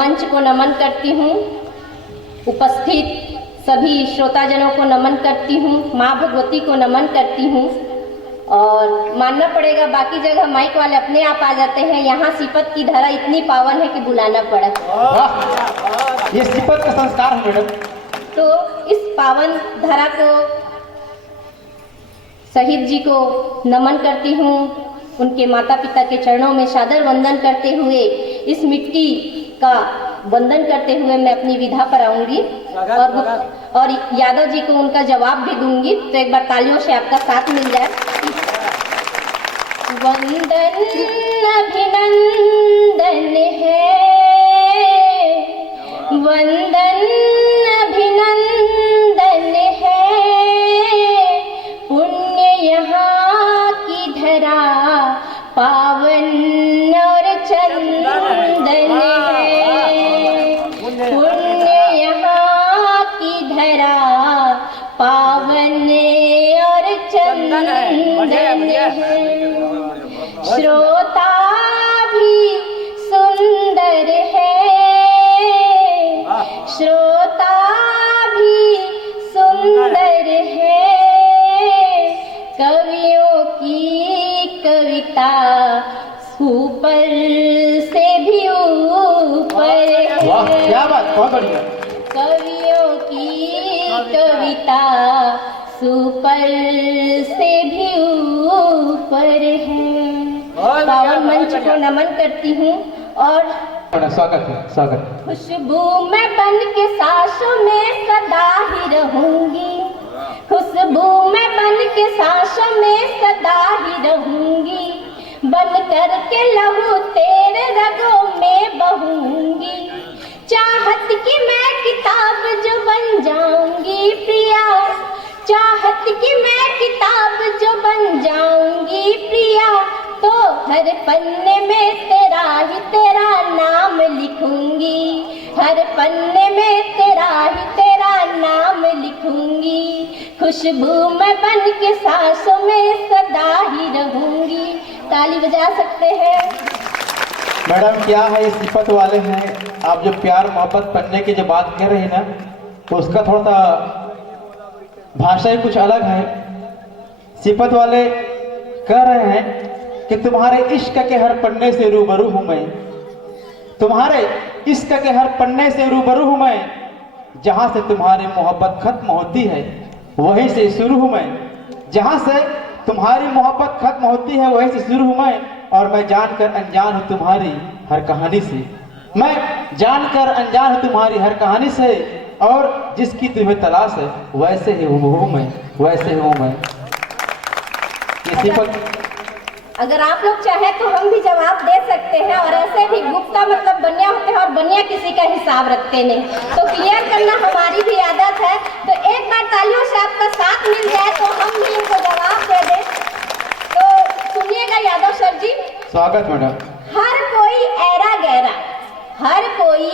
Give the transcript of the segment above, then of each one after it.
मंच को नमन करती हूँ। उपस्थित सभी श्रोताजनों को नमन करती हूँ। माँ भगवती को नमन करती हूँ। और मानना पड़ेगा बाकी जगह माइक वाले अपने आप आ जाते हैं, यहाँ सिपत की धरा इतनी पावन है कि बुलाना पड़ा। ये सिपत का संस्कार है मैडम। तो इस पावन धरा को शहीद जी को नमन करती हूँ। उनके माता पिता के चरणों में सादर वंदन करते हुए इस मिट्टी का वंदन करते हुए मैं अपनी विधा पर आऊंगी और यादव जी को उनका जवाब भी दूंगी। तो एक बार तालियों से आपका साथ मिल जाए। वंदन अभिनंदन है, वंदन अभिनंदन है, पुण्य यहाँ की धरा पावन और चंदन है, पुण्य यहाँ की धरा पावन और चंदन है। श्रोता भी सुंदर है, श्रोता भी सुंदर है, कवियों की कविता ऊपर से भी ऊपर है। क्या बात, बहुत बढ़िया। कवियों की कविता ऊपर से भी ऊपर है। पावन मंच को नमन करती हूँ। और स्वागत है, स्वागत। खुशबू में बन के सांसों में सदा ही रहूंगी, खुशबू में बन के सांसों में सदा ही रहूंगी, बन कर के लहू तेरे रगों में बहूंगी, चाहत की मैं किताब जो बन जाऊंगी प्रिया, चाहत की मैं किताब जो बन जाऊंगी प्रिया, तो हर पन्ने में तेरा ही तेरा नाम लिखूंगी, हर पन्ने में तेरा ही तेरा नाम लिखूंगी, खुशबू में बन के सांसों में सदा ही रहूंगी। ताली बजा सकते हैं। मैडम क्या है, ये सिपत वाले हैं। आप जो प्यार मोहब्बत पढ़ने की जो बात कर रहे हैं ना, तो उसका थोड़ा सा भाषा ही कुछ अलग है। सिपत वाले कह रहे हैं कि तुम्हारे इश्क के हर पन्ने से रूबरू हूं मैं, तुम्हारे इश्क के हर पन्ने से रूबरू हूं मैं, जहां से तुम्हारी मोहब्बत खत्म होती है वहीं से शुरू हूं मैं, जहां से तुम्हारी मोहब्बत खत्म होती है वहीं से शुरू हूं मैं, और मैं जानकर अनजान हूं तुम्हारी हर कहानी से, मैं जानकर अनजान हूं तुम्हारी हर कहानी से, और जिसकी तुम्हें तलाश है वैसे ही हूं मैं, वैसे हूं मैं। ये सिपत। अगर आप लोग चाहे तो हम भी जवाब दे सकते हैं। और ऐसे भी गुप्ता मतलब बनिया होते हैं और बनिया किसी का हिसाब रखते नहीं, तो क्लियर करना हमारी भी आदत है। तो एक बार तालियों से आपका साथ मिल जाए तो हम भी इनको जवाब दे दें। तो सुनिएगा यादव सर जी। स्वागत मैडम। हर कोई ऐरा गहरा, हर कोई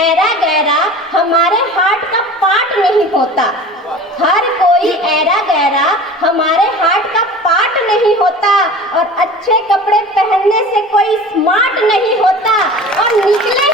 ऐरा गहरा हमारे हार्ट का पार्ट नहीं होता, हर कोई ऐरा गहरा हमारे हार्ट का पार्ट नहीं होता, और अच्छे कपड़े पहनने से कोई स्मार्ट नहीं होता, और निकले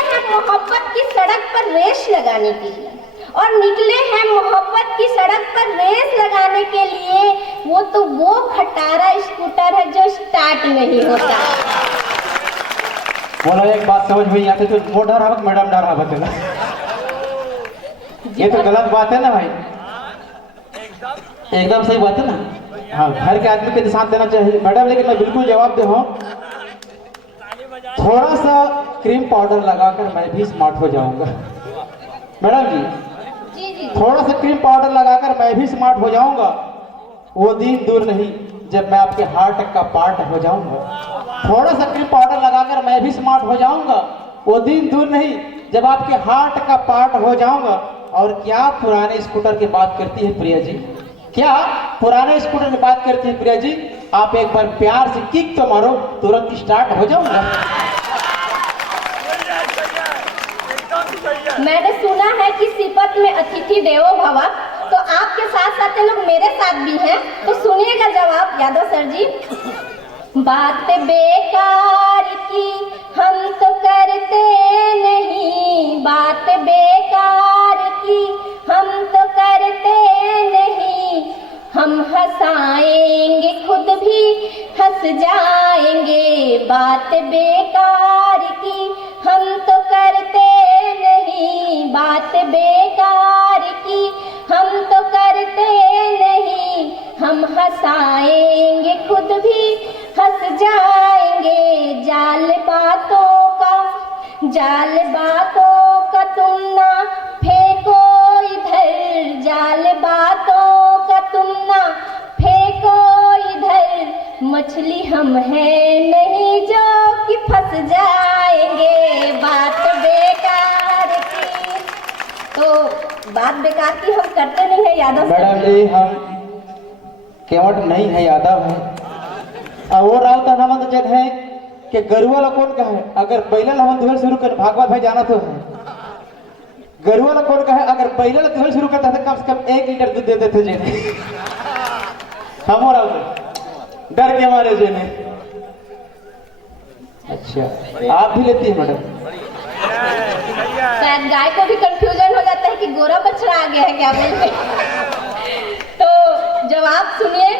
हैं मोहब्बत की सड़क पर रेस लगाने के लिए, और निकले हैं मोहब्बत की सड़क पर रेस लगाने के लिए, वो तो वो खटारा स्कूटर है जो स्टार्ट नहीं होता। बोलो एक बात समझ में आती तो वो डरावत मैडम डरावत है ना, ये तो गलत बात है ना भाई, एकदम सही बात है ना। हाँ, घर के आदमी के साथ देना चाहिए मैडम, लेकिन मैं बिल्कुल जवाब दे हूँ। थोड़ा सा क्रीम पाउडर लगाकर मैं भी स्मार्ट हो जाऊंगा मैडम जी, थोड़ा सा क्रीम पाउडर लगाकर मैं भी स्मार्ट हो जाऊंगा, वो दिन दूर नहीं जब मैं आपके हार्ट का पार्ट हो जाऊंगा, थोड़ा सा क्रीम पाउडर लगाकर मैं भी स्मार्ट हो जाऊंगा, वो दिन दूर नहीं जब आपके हार्ट का पार्ट हो जाऊंगा। और क्या पुराने स्कूटर की बात करती है प्रिया जी, क्या पुराने स्कूटर की बात करती है प्रिया जी, आप एक बार प्यार से किक तो मारो, तुरंत स्टार्ट हो जाऊंगा। मैंने सुना है कि सिपत में अतिथि देवो भव, तो आपके साथ साथ लोग मेरे साथ भी हैं, तो सुनिएगा जवाब यादव सर जी। बात बेकार की हम तो करते नहीं बात बेकार की, हम तो करते नहीं, हम हंसाएंगे खुद भी हंस जाएंगे बात बेकार की, हम तो करते नहीं बात बेकार की, हम तो करते नहीं, हम हंसाएंगे खुद भी हंस जाएंगे। जाल बातों का तुम ना फेंको इधर, जाल बातों का तुम ना फेंको इधर, मछली हम हैं नहीं जो कि फंस जाएंगे बात बेकार की। तो बात बेकार की हम करते नहीं है यादव मैडम जी, हम केवट नहीं है, यादव है। और वो राव का नाम तो जग है कि गरुआ ला कौन कहे अगर बैलल हम दुहल शुरू कर, भागवत भाई जाना तो है। गरुआ ला कौन कहे अगर बैलल दुहल शुरू करता था कम से कम 1 लीटर दूध देते थे जेने। हम और डर के मारे जेने। अच्छा, आप भी लेती है मैडम? शायद गाय को भी कंफ्यूजन हो जाता है कि गोरा बछड़ा आ गया है क्या बोलते। तो जवाब सुनिए,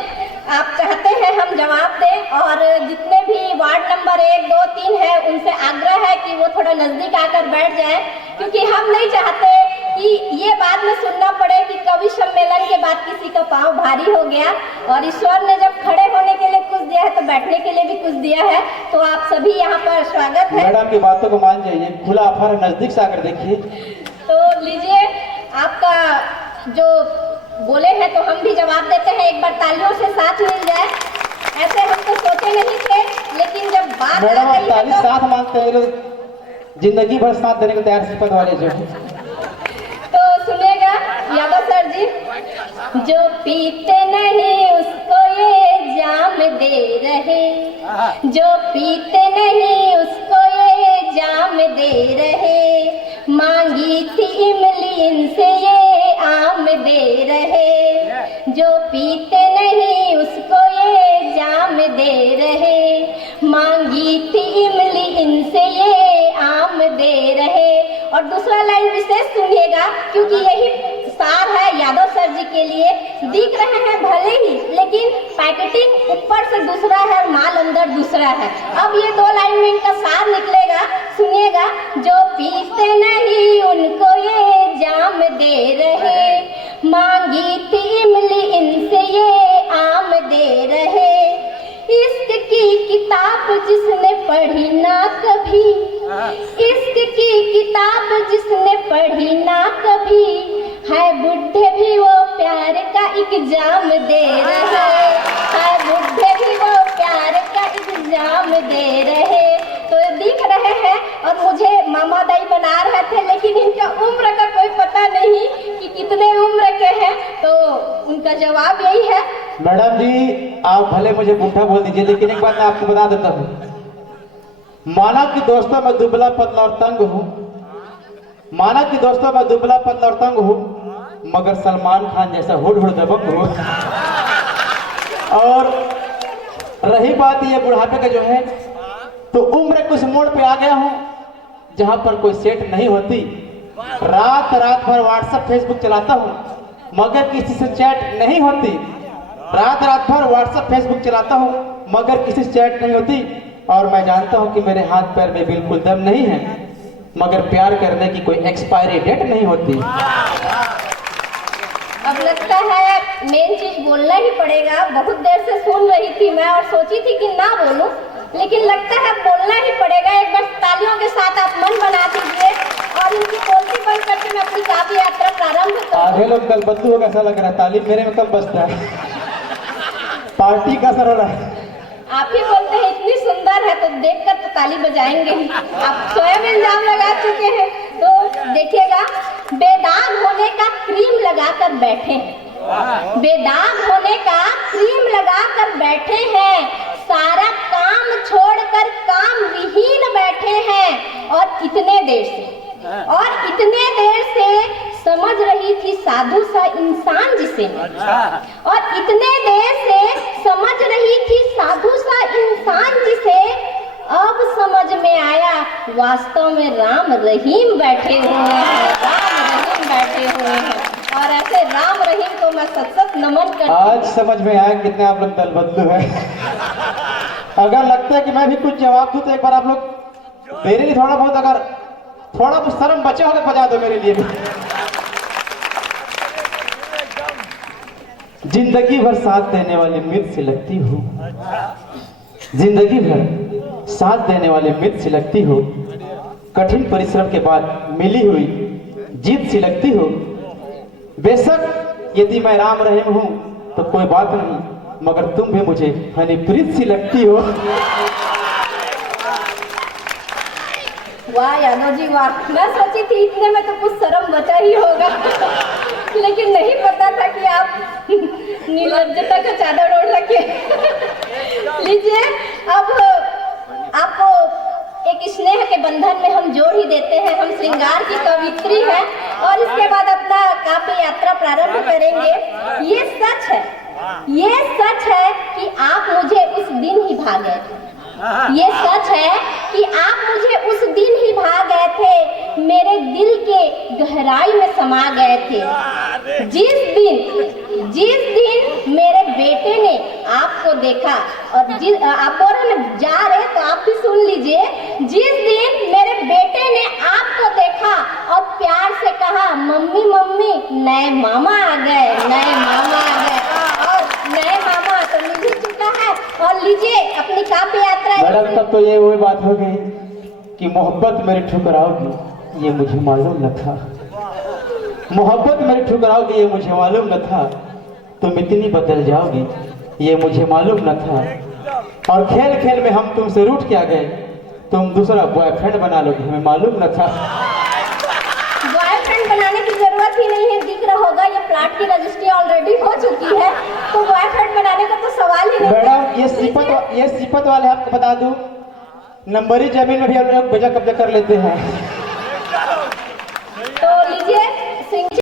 आप चाहते हैं हम जवाब दें, और जितने भी वार्ड नंबर 1, 2, 3 है उनसे आग्रह है कि वो थोड़ा नजदीक आकर बैठ जाएं, क्योंकि हम नहीं चाहते कि ये बाद में सुनना पड़े कि कवि सम्मेलन के बाद किसी का पांव भारी हो गया। और ईश्वर ने जब खड़े होने के लिए कुछ दिया है तो बैठने के लिए भी कुछ दिया है। तो आप सभी यहाँ पर स्वागत है। मैडम की बातों को मान जाइए, खुला ऑफर है, नजदीक से आकर देखिए। तो लीजिए, आपका जो बोले हैं तो हम भी जवाब देते हैं। एक बार तालियों से साथ मिल जाए, ऐसे हम तो सोचे नहीं थे, लेकिन जब बात आ मैडम गई आप ताली है तो साथ मांगते हैं, लोग जिंदगी भर साथ देने को तैयार सिफत वाले जो है। तो सुनिएगा यादव सर जी, जो पीते नहीं उसको ये जाम दे रहे, जो पीते नहीं उसको ये जाम दे रहे, मांगी थी इमली इनसे ये आम दे रहे, जो पीते नहीं उसको ये जाम दे रहे, मांगी थी इमली इनसे ये आम दे रहे। और दूसरा लाइन विशेष सुनिएगा, क्योंकि यही सार है यादव सर जी के लिए। दिख रहे हैं भले ही, लेकिन पैकेटिंग ऊपर से दूसरा है और माल अंदर दूसरा है। अब ये 2 लाइन में इनका सार निकलेगा, सुनिएगा। जो पीते नहीं उनको ये जाम दे रहे, मांगी थी इमली इनसे ये आम दे रहे, इश्क की किताब जिसने पढ़ी ना कभी, इश्क की किताब जिसने पढ़ी ना कभी, है बुढ़े भी वो प्यार का एग्जाम दे रहे, है बुढ़े भी वो प्यार का एग्जाम दे रहे। तो दिख रहे हैं, और मुझे मामा दाई बना रहे थे, लेकिन इनका उम्र का कोई पता नहीं कि कितने उम्र के हैं। तो उनका जवाब यही है। मैडम जी, आप भले मुझे बूढ़ा बोल दीजिए, लेकिन एक बात मैं आपको बता देता हूँ, माना कि दोस्तों मैं दुबला पतला और तंग हूँ, माना कि दोस्तों मैं दुबला पतला और तंग हूँ, मगर सलमान खान जैसा हुड हुड दबंग हूँ। और रही बात ये बुढ़ापे का जो है, तो उम्र कुछ मोड़ पे आ गया हूँ जहां पर कोई सेट नहीं होती। रात भर व्हाट्सएप फेसबुक चलाता हूँ, मगर किसी से चैट नहीं होती। रात भर व्हाट्सएप फेसबुक चलाता हूँ, मगर किसी से चैट नहीं होती। और मैं जानता हूँ कि मेरे हाथ पैर में बिल्कुल दम नहीं है, मगर प्यार करने की कोई एक्सपायरी डेट नहीं होती। अब लगता है मेन चीज बोलना ही पड़ेगा। बहुत देर से सुन रही थी मैं और सोची थी कि ना बोलूं, लेकिन लगता है बोलना ही पड़ेगा। एक बार तालियों के साथ आप मन बना दीजिए और इनकी बोलती बंद करके मैं अपनी काव्य यात्रा प्रारंभ करूं। आधे लोग कल बद्दू होगा, ऐसा लग रहा है। तालीम मेरे में कब बजता है? पार्टी का असर हो रहा है। आप ही बोलते हैं इतनी सुंदर है तो देखकर तो ताली बजाएंगे ही। आप स्वयं इल्जाम लगा चुके हैं। तो देखिएगा, बेदाग होने का क्रीम लगाकर बैठे हैं, बेदाग होने का क्रीम लगाकर बैठे हैं, सारा काम छोड़कर काम विहीन बैठे हैं। और इतने देर से समझ रही थी साधु सा इंसान जिसे, और इतने देर से समझ रही थी साधु सा इंसान जिसे, अब समझ में आया वास्तव में राम रहीम बैठे हुए हैं, राम रहीम बैठे हुए हैं। और ऐसे राम रहीम को मैं सत नमन करती हूँ। आज समझ में आया कितने आप लोग दल बदलू है। अगर लगता है कि मैं भी कुछ जवाब दूं तो एक बार आप लोग मेरे लिए थोड़ा बहुत, अगर थोड़ा बहुत शर्म बचे होकर बजा दो मेरे लिए भी। जिंदगी भर साथ देने वाली मिर्च से लगती हो, जिंदगी भर साथ देने वाले मिर्च से लगती हो, कठिन परिश्रम के बाद मिली हुई जीत सी लगती हो। बेशक यदि मैं राम रहीम हूं तो कोई बात नहीं, मगर तुम भी मुझे हनीप्रीत सी लगती हो। वाह यादव जी वाह, मैं सोची थी इतने में तो कुछ शर्म बचा ही होगा, लेकिन नहीं पता था कि आप निर्लज्जता का चादर ओढ़ रखे। लीजिए, अब आपको एक स्नेह के बंधन में हम जोड़ ही देते हैं। हम श्रृंगार की कवित्री हैं और इसके बाद अपना काव्य यात्रा प्रारंभ करेंगे। ये सच है, ये सच है कि आप मुझे उस दिन ही भा गए थे। ये सच है कि आप मुझे उस दिन ही भा गए थे, मेरे दिल के गहराई में समा गए थे। जिस दिन मेरे बेटे ने आपको देखा, और आप बोल रहे हैं जा रहे तो आप भी सुन लीजिए। जिस दिन मेरे बेटे ने आपको देखा और प्यार से कहा मम्मी मम्मी नए मामा आ गए, नए मामा आ गए, और नए मामा तो मिल ही चुका है। और लीजिए अपनी काव्य यात्रा। मैडम तब तो ये वही बात हो गई कि मोहब्बत मेरी ठुकराओगी ये मुझे मालूम न था, मोहब्बत मेरी ठुकराओगी ये मुझे मालूम न था, तुम इतनी बदल जाओगी ये मुझे मालूम न था, और खेल खेल में हम तुमसे रूठ के आ गए, तुम दूसरा बॉयफ्रेंड बना लोगे हमें मालूम न था। बॉयफ्रेंड बनाने की जरूरत ही नहीं है, दिख रहा होगा ये प्लाट की रजिस्ट्री ऑलरेडी हो चुकी है, तो बॉयफ्रेंड बनाने का तो सवाल ही नहीं। मैडम ये सिपत वाले आपको बता दूं, नंबरी जमीन में भी हम लोग बेजा कब्जा कर लेते हैं। तो लीजिए